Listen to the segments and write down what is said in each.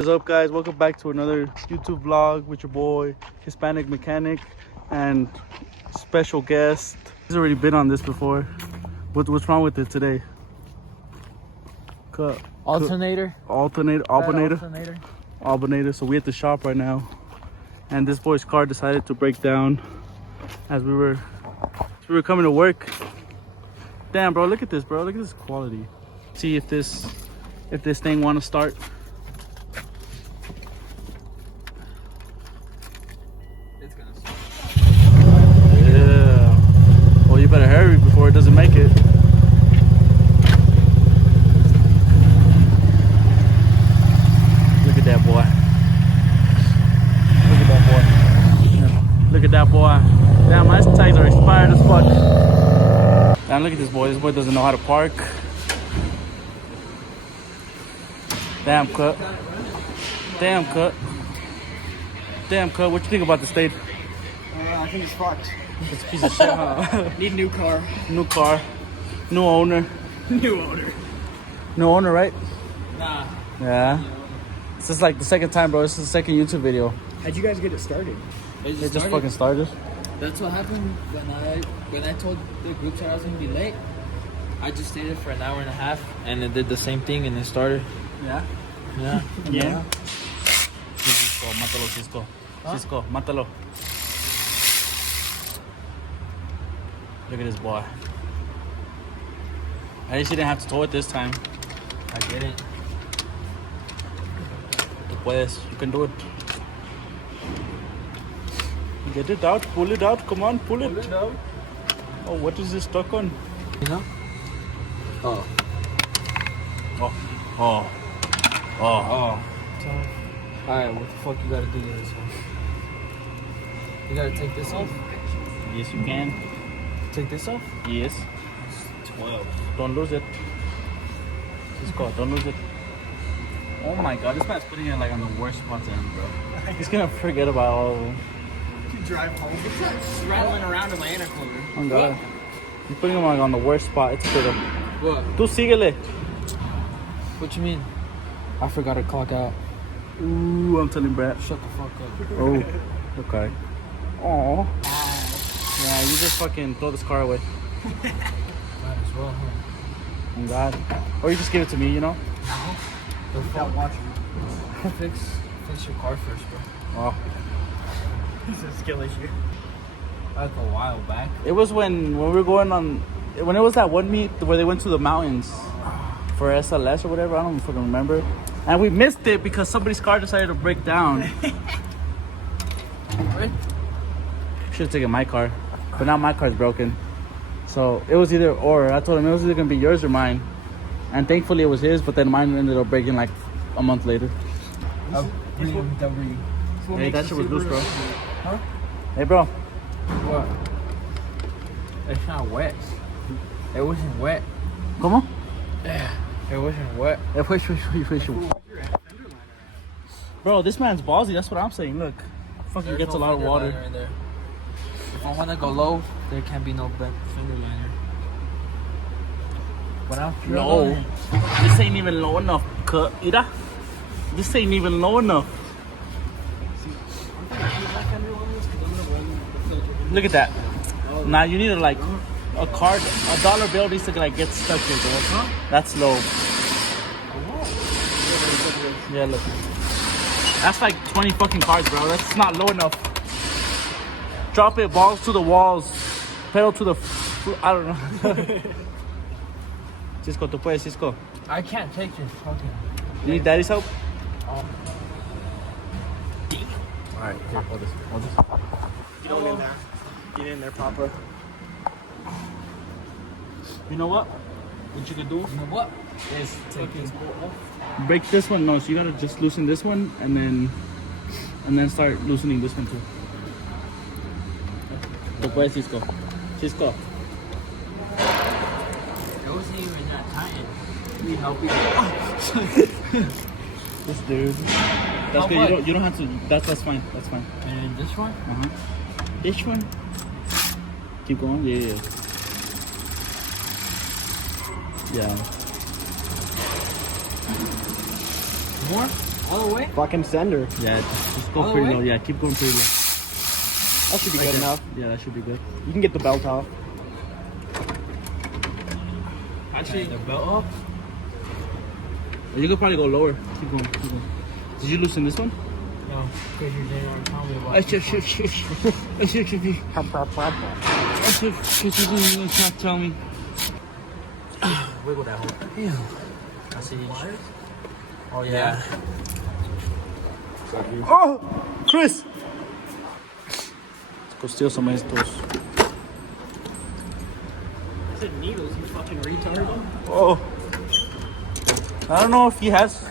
What's up, guys? Welcome back to another YouTube vlog with your boy Hispanic Mechanic and special guest. He's already been on this before. What's wrong with it today? Alternator. Alternator. So we at the shop right now, and this boy's car decided to break down as we were coming to work. Damn, bro, look at this, bro. Look at this quality. See if this thing want to start. It's gonna start. Yeah. Well, you better hurry before it doesn't make it. Look at that boy. Look at that boy. Look at that boy. Damn, my tags are expired as fuck. Damn, look at this boy. This boy doesn't know how to park. Damn, cut. Damn, cut. Damn, cut. What you think about the state? I think it's fucked. It's a piece of shit, huh? Need new car. New car. New owner. New owner. New owner, right? Nah. Yeah. This is like the second time, bro. This is the second YouTube video. How'd you guys get it started? It just fucking started. That's what happened when I told the group chat I was gonna be late. I just stayed there for an hour and a half, and it did the same thing, and it started. Yeah. Yeah. Yeah. Cisco, mátalo, Cisco. Huh? Cisco, mátalo. Look at this boy. At least you didn't have to tow it this time. I didn't. Tú puedes. You can do it. Get it out. Pull it out. Come on, pull it. out. Oh, what is this stuck on? You know? Oh. Oh. Oh. Oh. Oh. Alright, what the fuck you gotta do to this one? You gotta take this off? Yes, you can. Take this off? Yes. 12. Don't lose it. Cisco, don't lose it. Oh my god, this man's putting it like on the worst spots in, bro. He's gonna forget about all of them. You drive home. It's rattling around in my intercooler. Oh god. He's putting him like on the worst spot. It's good. What? Tú síguele. What you mean? I forgot to clock out. Ooh, I'm telling Brad. Shut the fuck up. Oh, okay. Oh. Yeah, you just fucking throw this car away. Might as well, huh? Oh god. Or you just give it to me, you know? The fuck? Fix your car first, bro. Oh. It's a skill issue. Like a while back. It was when we were going on, when it was that one meet where they went to the mountains for SLS or whatever. I don't fucking remember. And we missed it because somebody's car decided to break down. Right? Should have taken my car, but now my car's broken. So it was either or. I told him it was either gonna be yours or mine, and thankfully it was his. But then mine ended up breaking like a month later. BMW. Hey, that shit was loose, bro. Huh? Hey, bro. What? It's not wet. It wasn't wet. ¿Cómo? Yeah. It wasn't wet. Bro, this man's ballsy. That's what I'm saying. Look, fucking gets a lot of water. In there. If I want to go low, there can't be no fender liner. But I'm No, this ain't even low enough. Ira, this ain't even low enough. Look at that. Now you need to like a card, a dollar bill needs to like get stuck here, bro. That's low. Yeah, look. That's like 20 fucking cards, bro. That's not low enough. Drop it, balls to the walls, pedal to the. I don't know. Cisco, tú puedes, Cisco. I can't take this. Okay. You need daddy's help? Oh. Alright, here, hold this. Get on in there. Get in there, Papa. You know what? What you can do You know what? is Take this bolt off. break this one. No, so you gotta just loosen this one and then start loosening this one too. Tú puedes, Cisco. Cisco. It wasn't even that tight. Need help you? This dude. That's good. You don't have to. That's fine. That's fine. And this one? This one. Keep going. Yeah. Yeah. More? All the way? Fucking sender. Yeah, just go All the pretty way? low. Yeah, keep going pretty low. That should be good enough. Yeah, that should be good. You can get the belt off. Actually, the belt up. You could probably go lower. Keep going, keep going. Did you loosen this one? No, because you didn't want to tell me about Tell me. Wiggle that hole. Yeah. I see wires. Oh yeah. Yeah. Oh, Chris. Let's go steal some of those. I said needles, you fucking retard. Oh. I don't know if he has.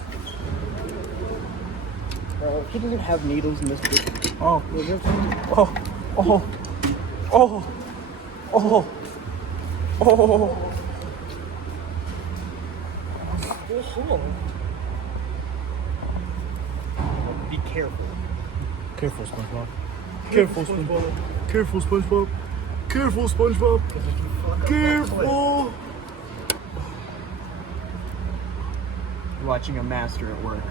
Bro, he doesn't have needles in this book. Oh. Oh. Oh. Oh. Oh. Oh. Be careful. Careful, SpongeBob. Careful, SpongeBob. Careful, SpongeBob. Careful, SpongeBob. Careful. Watching a master at work.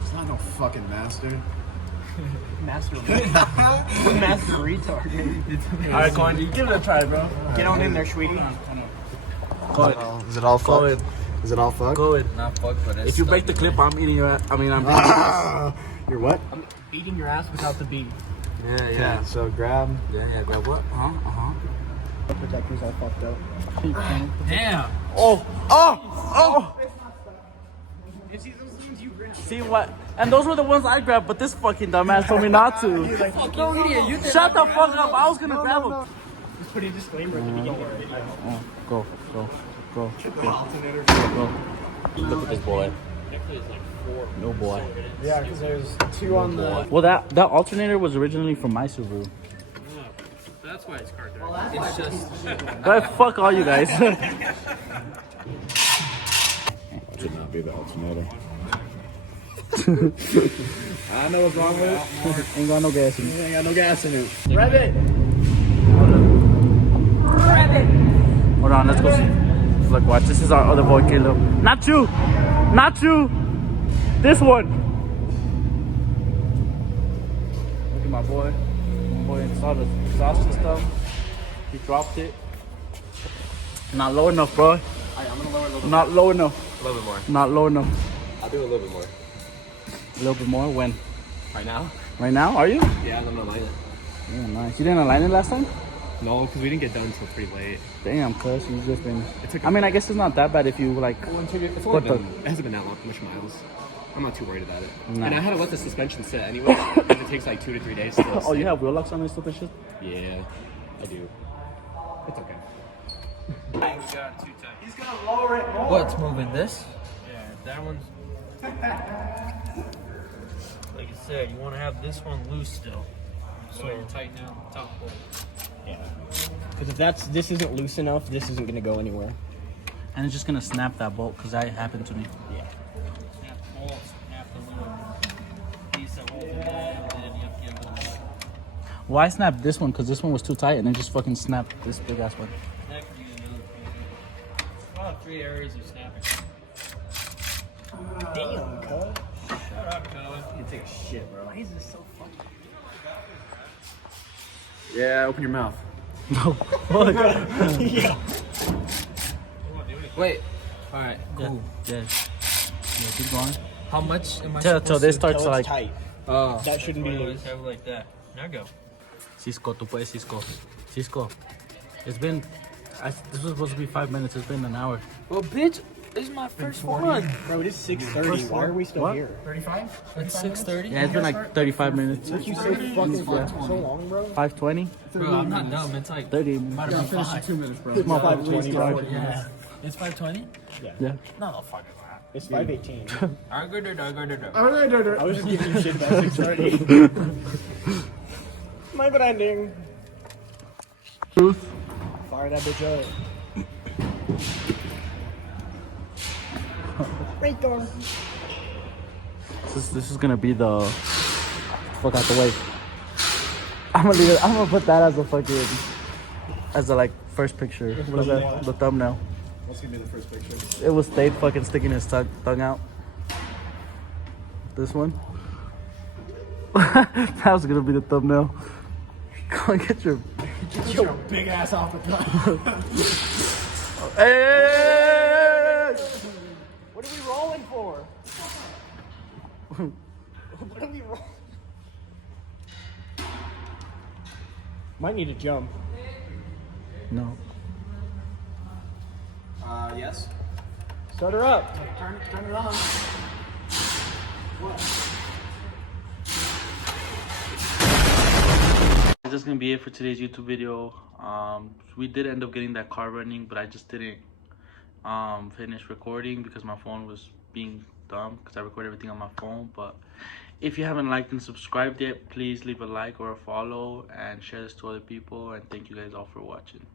It's not no fucking master. Master Master retard. Alright, go on. Give it a try, bro. Get on in there, sweetie. Go ahead. Is it all Go fucked? ahead. Is it all fucked? Go ahead. Not fuck, but it's If you break the clip, I'm eating your ass. I mean, I'm beating your ass. You're what? I'm beating your ass without the beat. Yeah, Yeah. So grab. Yeah, grab what? Uh-huh. Protectors all fucked up. Damn. Oh! See what? And those were the ones I grabbed, but this fucking dumbass told me not to. Fucking idiot. You Shut the fuck up! I was gonna grab him. Just put a disclaimer at the beginning. Go. Look at this boy. No boy. Yeah, because there's two on the. Well, that alternator was originally from my Subaru. That's why it's car dirty. It's just. But fuck all you guys. Should not be the alternator. I know what's wrong with it. Ain't got no gas in it. Ain't got no gas in it. Rev it! Hold on, let's go see. Look, watch. This is our other boy, Caleb. Not you! Not you! This one! Look at my boy. My boy installed the exhaust system. He dropped it. Not low enough, bro. I'm gonna lower a little bit. Not low enough. A little bit more. Not low enough. I'll do a little bit more. A little bit more. When? Right now? Right now? Are you? Yeah, I'm gonna line it. Yeah, nice. You didn't align it last time? No, because we didn't get done until pretty late. Damn, cuz you've just been. took I mean, I guess it's not that bad if you like. It's What only the- been, it hasn't been that much miles. I'm not too worried about it. Nah. And I had to let the suspension sit anyway. Because it takes like 2 to 3 days to Oh, you have wheel locks on this stuff and shit? Yeah, I do. It's okay. What's moving this? Yeah, that one's. Like I said, you want to have this one loose still. So you're tightening down the top bolt. Yeah. Because if this isn't loose enough, this isn't gonna go anywhere. And it's just gonna snap that bolt because that happened to me. Yeah. Snap the bolt, snap the little piece that holds it down, and then you have to give it a Well, I snapped this one because this one was too tight and then just fucking snapped this big ass one. that could be another piece. About 3 areas of snapping. Damn, cuz. Shut up, Colin. You take a shit, bro. Why is this so fucking. Yeah, open your mouth. No. Yeah. Wait. All right. Cool. Yeah, keep going. How much am I Till supposed this to? starts Till to it's like. tight. Oh. That shouldn't be Why do I loose. have it like that? Now go. Cisco, tú puedes, Cisco. Cisco. It's been. This was supposed to be 5 minutes. It's been an hour. Well, bitch, this is my first one. Bro, it is 6:30. Why are we still What? here? It's 6:30. Yeah, it's been like 35 minutes. You say fucking so long, bro. 5:20, Bro, I'm not dumb. It's like 30. might have been 5. 2 minutes, bro. Small 5:20, bro. Yeah. It's 5:20. Yeah. No, the fuck is that? It's 5:18. I go. I was just giving you shit about 6:30. My good ending. Truth. Fire that bitch up. Right door. This is gonna be the fuck out the way. I'm gonna leave it. I'm gonna put that as a fucking as a like first picture. What is that? The thumbnail. What's gonna be the first picture? It was State fucking sticking his tongue out. This one. That was gonna be the thumbnail. Go and get your big ass off the top. Hey! What are we rolling for? What are we rolling? Might need a jump. No. Yes. Start her up. Turn it on. That's gonna be it for today's YouTube video. We did end up getting that car running, but I just didn't finish recording because my phone was being dumb because I record everything on my phone. But if you haven't liked and subscribed yet, please leave a like or a follow and share this to other people, and thank you guys all for watching.